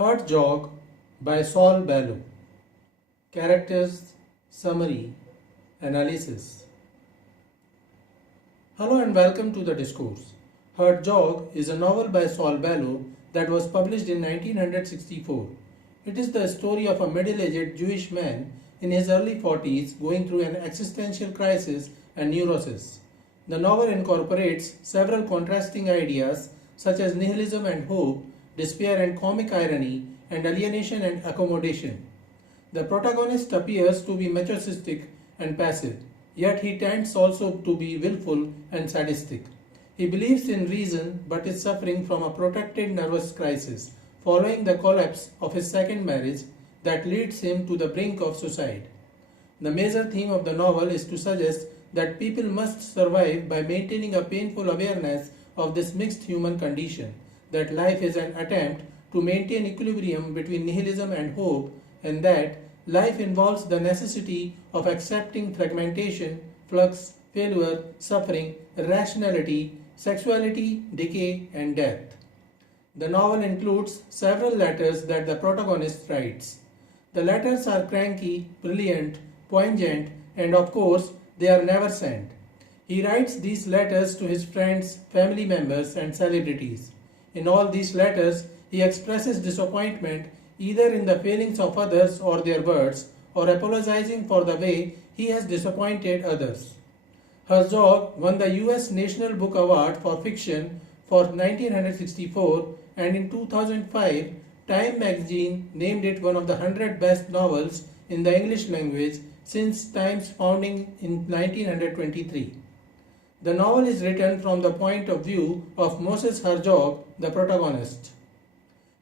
Herzog by Saul Bellow. Characters, Summary, Analysis. Hello and welcome to the discourse. Herzog is a novel by Saul Bellow that was published in 1964. It is the story of a middle-aged Jewish man in his early 40s going through an existential crisis and neurosis. The novel incorporates several contrasting ideas such as nihilism and hope, despair and comic irony, and alienation and accommodation. The protagonist appears to be masochistic and passive, yet he tends also to be willful and sadistic. He believes in reason but is suffering from a protracted nervous crisis following the collapse of his second marriage that leads him to the brink of suicide. The major theme of the novel is to suggest that people must survive by maintaining a painful awareness of this mixed human condition, that life is an attempt to maintain equilibrium between nihilism and hope, and that life involves the necessity of accepting fragmentation, flux, failure, suffering, irrationality, sexuality, decay, and death. The novel includes several letters that the protagonist writes. The letters are cranky, brilliant, poignant, and of course, they are never sent. He writes these letters to his friends, family members, and celebrities. In all these letters, he expresses disappointment either in the failings of others or their words, or apologizing for the way he has disappointed others. Herzog won the US National Book Award for Fiction for 1964, and in 2005, Time magazine named it one of the 100 best novels in the English language since Time's founding in 1923. The novel is written from the point of view of Moses Herzog, the protagonist.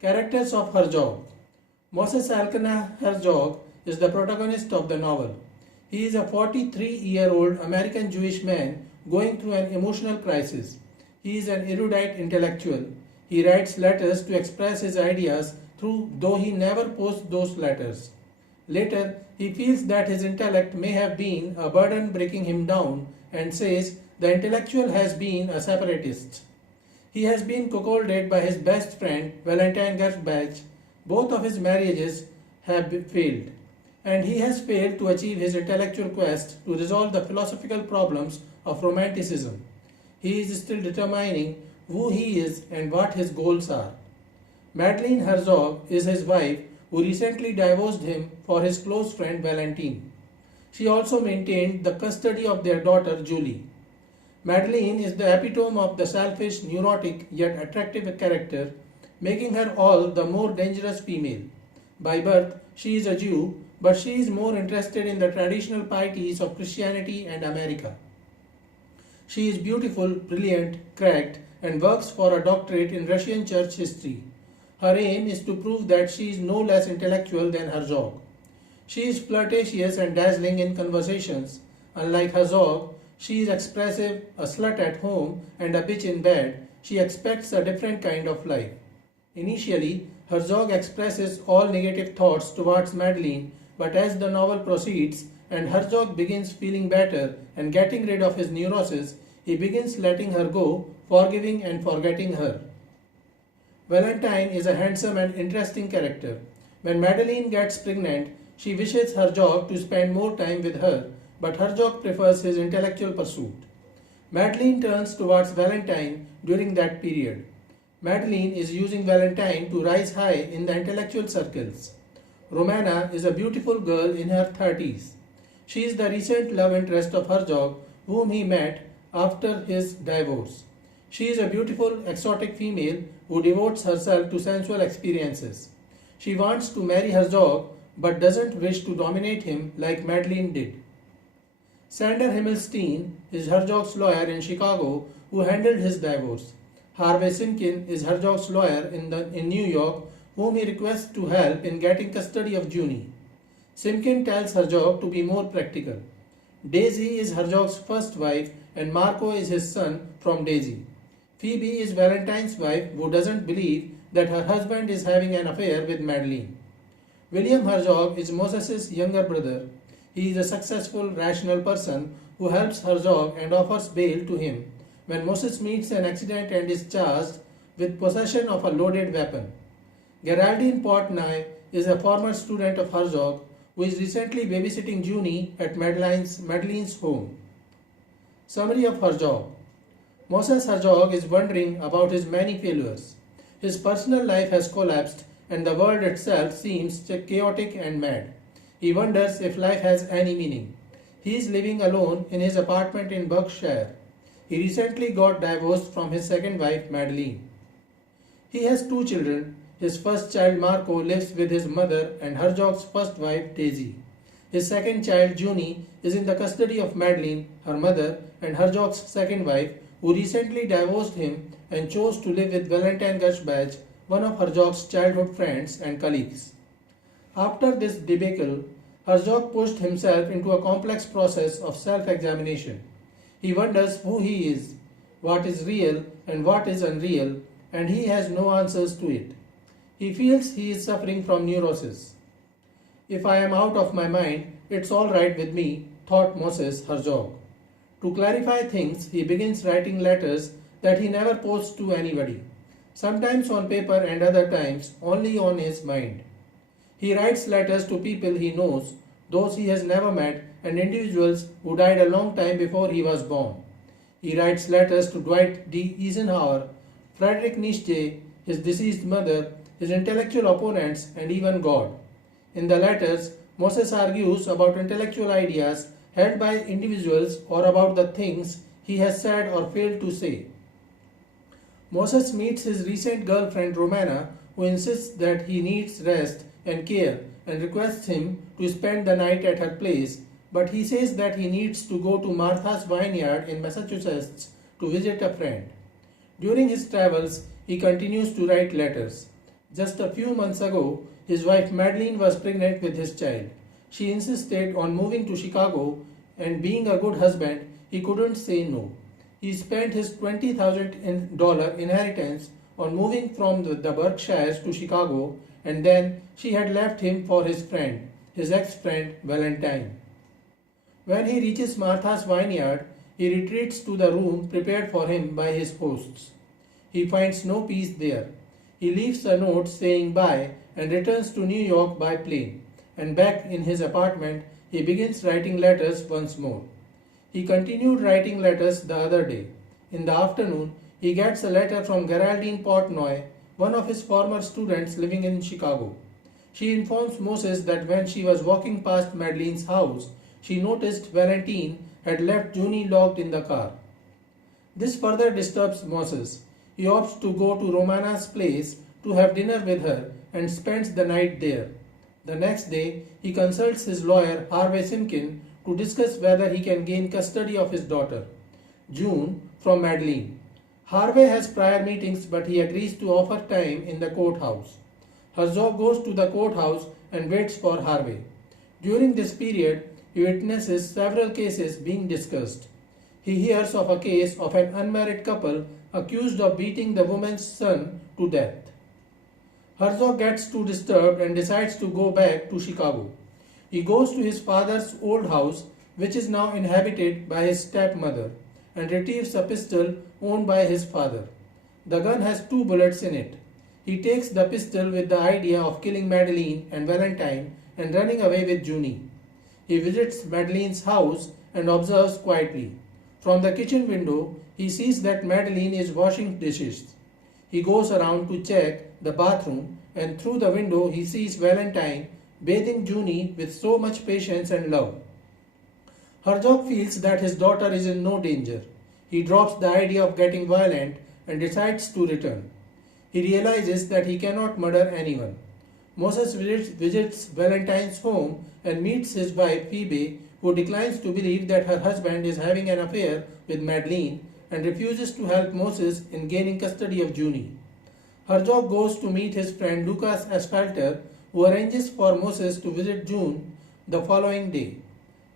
Characters of Herzog. Moses Elkanah Herzog is the protagonist of the novel. He is a 43-year-old American Jewish man going through an emotional crisis. He is an erudite intellectual. He writes letters to express his ideas though he never posts those letters. Later, he feels that his intellect may have been a burden breaking him down and says the intellectual has been a separatist. He has been cuckolded by his best friend, Valentine Gersbach. Both of his marriages have failed, and he has failed to achieve his intellectual quest to resolve the philosophical problems of romanticism. He is still determining who he is and what his goals are. Madeleine Herzog is his wife, who recently divorced him for his close friend Valentine. She also maintained the custody of their daughter Julie. Madeleine is the epitome of the selfish, neurotic, yet attractive character, making her all the more dangerous female. By birth, she is a Jew, but she is more interested in the traditional pieties of Christianity and America. She is beautiful, brilliant, cracked, and works for a doctorate in Russian church history. Her aim is to prove that she is no less intellectual than Herzog. She is flirtatious and dazzling in conversations. Unlike Herzog, she is expressive, a slut at home, and a bitch in bed. She expects a different kind of life. Initially, Herzog expresses all negative thoughts towards Madeleine, but as the novel proceeds and Herzog begins feeling better and getting rid of his neurosis, he begins letting her go, forgiving and forgetting her. Valentine is a handsome and interesting character. When Madeleine gets pregnant, she wishes Herzog to spend more time with her, but Herzog prefers his intellectual pursuit. Madeleine turns towards Valentine during that period. Madeleine is using Valentine to rise high in the intellectual circles. Romana is a beautiful girl in her 30s. She is the recent love interest of Herzog, whom he met after his divorce. She is a beautiful, exotic female who devotes herself to sensual experiences. She wants to marry Herzog but doesn't wish to dominate him like Madeleine did. Sander Himmelstein is Herzog's lawyer in Chicago who handled his divorce. Harvey Simkin is Herzog's lawyer in New York, whom he requests to help in getting custody of Junie. Simkin tells Herzog to be more practical. Daisy is Herzog's first wife and Marco is his son from Daisy. Phoebe is Valentine's wife who doesn't believe that her husband is having an affair with Madeleine. William Herzog is Moses' younger brother. He is a successful, rational person who helps Herzog and offers bail to him when Moses meets an accident and is charged with possession of a loaded weapon. Geraldine Portnoy is a former student of Herzog who is recently babysitting Junie at Madeline's home. Summary of Herzog. Moses Herzog is wondering about his many failures. His personal life has collapsed and the world itself seems chaotic and mad. He wonders if life has any meaning. He is living alone in his apartment in Berkshire. He recently got divorced from his second wife, Madeline. He has two children. His first child, Marco, lives with his mother and Herzog's first wife, Daisy. His second child, Junie, is in the custody of Madeline, her mother, and Herzog's second wife, who recently divorced him and chose to live with Valentine Gushbach, one of Herzog's childhood friends and colleagues. After this debacle, Herzog pushed himself into a complex process of self-examination. He wonders who he is, what is real and what is unreal, and he has no answers to it. He feels he is suffering from neurosis. If I am out of my mind, it's all right with me, thought Moses Herzog. To clarify things, he begins writing letters that he never posts to anybody, sometimes on paper and other times only on his mind. He writes letters to people he knows, those he has never met, and individuals who died a long time before he was born. He writes letters to Dwight D. Eisenhower, Friedrich Nietzsche, his deceased mother, his intellectual opponents, and even God. In the letters, Moses argues about intellectual ideas held by individuals or about the things he has said or failed to say. Moses meets his recent girlfriend Romana, who insists that he needs rest and care and requests him to spend the night at her place, but he says that he needs to go to Martha's Vineyard in Massachusetts to visit a friend. During his travels, he continues to write letters. Just a few months ago, his wife Madeline was pregnant with his child. She insisted on moving to Chicago, and being a good husband, he couldn't say no. He spent his $20,000 inheritance on moving from the Berkshires to Chicago, and then she had left him for his friend, his ex-friend Valentine. When he reaches Martha's Vineyard, he retreats to the room prepared for him by his hosts. He finds no peace there. He leaves a note saying bye and returns to New York by plane, and back in his apartment, he begins writing letters once more. He continued writing letters the other day. In the afternoon, he gets a letter from Geraldine Portnoy, one of his former students living in Chicago. She informs Moses that when she was walking past Madeline's house, she noticed Valentine had left Junie locked in the car. This further disturbs Moses. He opts to go to Romana's place to have dinner with her and spends the night there. The next day, he consults his lawyer Harvey Simkin to discuss whether he can gain custody of his daughter, June, from Madeline. Harvey has prior meetings, but he agrees to offer time in the courthouse. Herzog goes to the courthouse and waits for Harvey. During this period, he witnesses several cases being discussed. He hears of a case of an unmarried couple accused of beating the woman's son to death. Herzog gets too disturbed and decides to go back to Chicago. He goes to his father's old house, which is now inhabited by his stepmother, and retrieves a pistol owned by his father. The gun has 2 bullets in it. He takes the pistol with the idea of killing Madeline and Valentine and running away with Junie. He visits Madeline's house and observes quietly. From the kitchen window, he sees that Madeline is washing dishes. He goes around to check the bathroom, and through the window he sees Valentine bathing Junie with so much patience and love. Herzog feels that his daughter is in no danger. He drops the idea of getting violent and decides to return. He realizes that he cannot murder anyone. Moses visits Valentine's home and meets his wife Phoebe, who declines to believe that her husband is having an affair with Madeline and refuses to help Moses in gaining custody of Junie. Herzog goes to meet his friend Lucas Asphalter, who arranges for Moses to visit June the following day.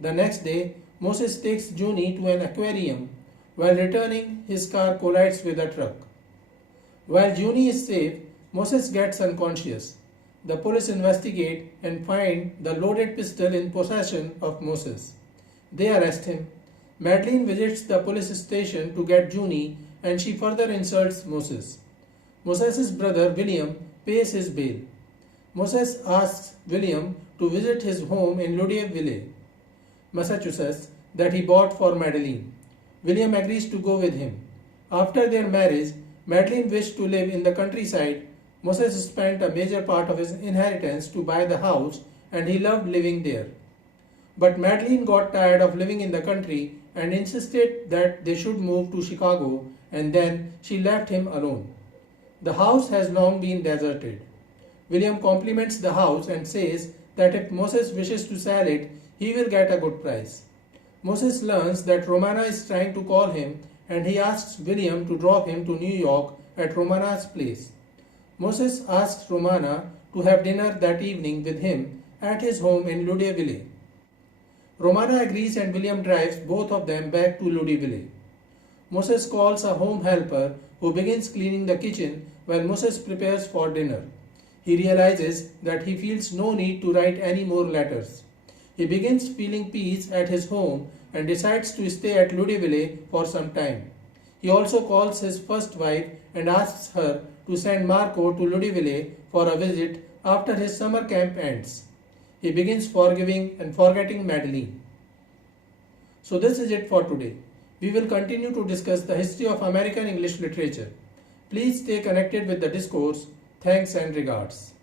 The next day, Moses takes Junie to an aquarium. While returning, his car collides with a truck. While Junie is safe, Moses gets unconscious. The police investigate and find the loaded pistol in possession of Moses. They arrest him. Madeline visits the police station to get Junie, and she further insults Moses. Moses' brother William pays his bail. Moses asks William to visit his home in Louisville, Massachusetts, that he bought for Madeline. William agrees to go with him. After their marriage, Madeline wished to live in the countryside. Moses spent a major part of his inheritance to buy the house, and he loved living there. But Madeline got tired of living in the country and insisted that they should move to Chicago, and then she left him alone. The house has long been deserted. William compliments the house and says that if Moses wishes to sell it, he will get a good price. Moses learns that Romana is trying to call him, and he asks William to drop him to New York at Romana's place. Moses asks Romana to have dinner that evening with him at his home in Louisville. Romana agrees and William drives both of them back to Louisville. Moses calls a home helper who begins cleaning the kitchen while Moses prepares for dinner. He realizes that he feels no need to write any more letters. He begins feeling peace at his home and decides to stay at Louisville for some time. He also calls his first wife and asks her to send Marco to Louisville for a visit after his summer camp ends. He begins forgiving and forgetting Madeline. So this is it for today. We will continue to discuss the history of American English literature. Please stay connected with the discourse. Thanks and regards.